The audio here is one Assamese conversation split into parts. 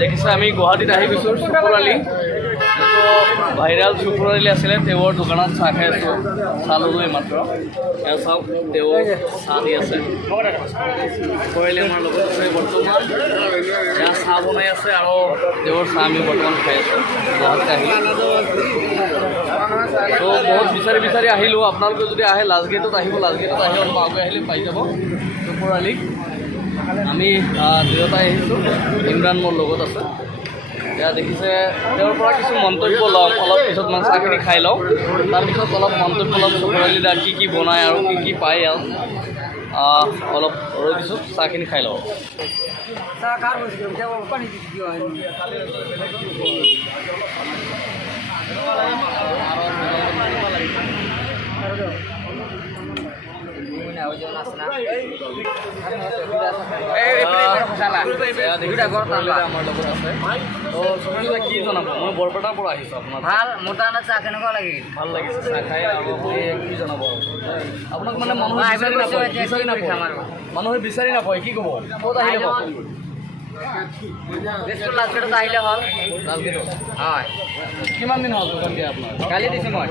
দেখিছে আমি গুৱাহাটীত আহি গৈছোঁ চুকুৰালি ভাইৰাল চুকুৰালি আছিলে তেওঁৰ দোকানত চাহ খাই আছোঁ চাহ ল'লোঁ মাত্ৰ এয়া চাওক তেওঁ চাহ দি আছে চুকুৰালি আমাৰ লগত আছে বৰ্তমান এয়া চাহ বনাই আছে আৰু তেওঁৰ চাহ আমি বৰ্তমান খাই আছোঁ গুৱাহাটীত আহি তো বহুত বিচাৰি বিচাৰি আহিলোঁ আপোনালোকে যদি আহে লাষ্ট গেটত আহিব লাষ্ট গেটত আহি অলপ আগুৱাই আহিলে পাই যাব চুকুৰালিক আমি দুয়োটাই আহিছোঁ ইমৰান মোৰ লগত আছে এতিয়া দেখিছে তেওঁৰ পৰা কিছু মন্তব্য ল'ম অলপ পিছত মানে চাহখিনি খাই লওঁ তাৰপিছত অলপ মন্তব্য ল'ম চুকুৰালি দা কি বনায় আৰু কি পায় আৰু অলপ ৰৈ দিছোঁ চাহখিনি খাই লওঁ আমাৰ লগত আছে কি জনাব মই বৰপেটাৰ পৰা আহিছোঁ আপোনাৰ ভাল মোটা চাহ কেনেকুৱা লাগিল ভাল লাগিছে চাহ খাই আৰু কি জনাব আপোনাক মানে মানুহে বিচাৰি নাপায় কি ক'ব ক'ত আহিলে লাষ্টগেটত আহিলে হ'ল লালগেটত হয় কিমান দিন হ'ল দোকান দিয়া আপোনাৰ কালি দিছোঁ মই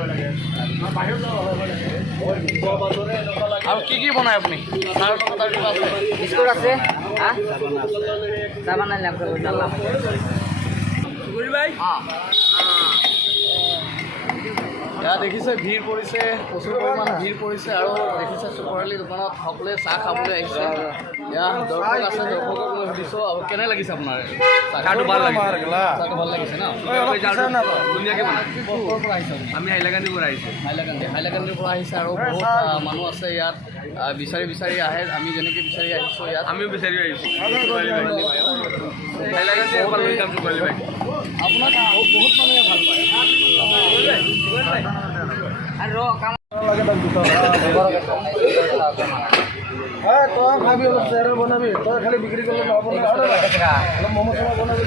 আৰু কি বনায় আপুনি বিস্কুট আছে চাহ বানাইলাম ডালাম এয়া দেখিছে ভিৰ পৰিছে প্ৰচুৰ পৰিমাণে ভিৰ পৰিছে আৰু দেখিছে চুকুৰালি দোকানত সকলোৱে চাহ খাবলৈ আহিছে এয়া দৰ্শক আছে দৰ্শকক মই সুধিছোঁ আৰু কেনে লাগিছে আপোনাৰ চাহটো ভাল লাগিছে চাহটো ভাল লাগিছে ন ধুনীয়াকৈ ক'ৰ পৰা আহিছে আমি হাইলাকান্দিৰ পৰা আহিছোঁ হাইলাকান্দিৰ পৰা আহিছে আৰু বহুত মানুহ আছে ইয়াত বিচাৰি বিচাৰি আহে আমি যেনেকৈ বিচাৰি আহিছোঁ ইয়াত আমিও বিচাৰি আহিছোঁ আপোনাক বহুত মানুহে ভাল পায় তই খাবি অলপ চেয়াৰৰ বনাবি তই খালি বিক্ৰী কৰিলে নহ'ব অলপ ম'ম' চম' বনাবি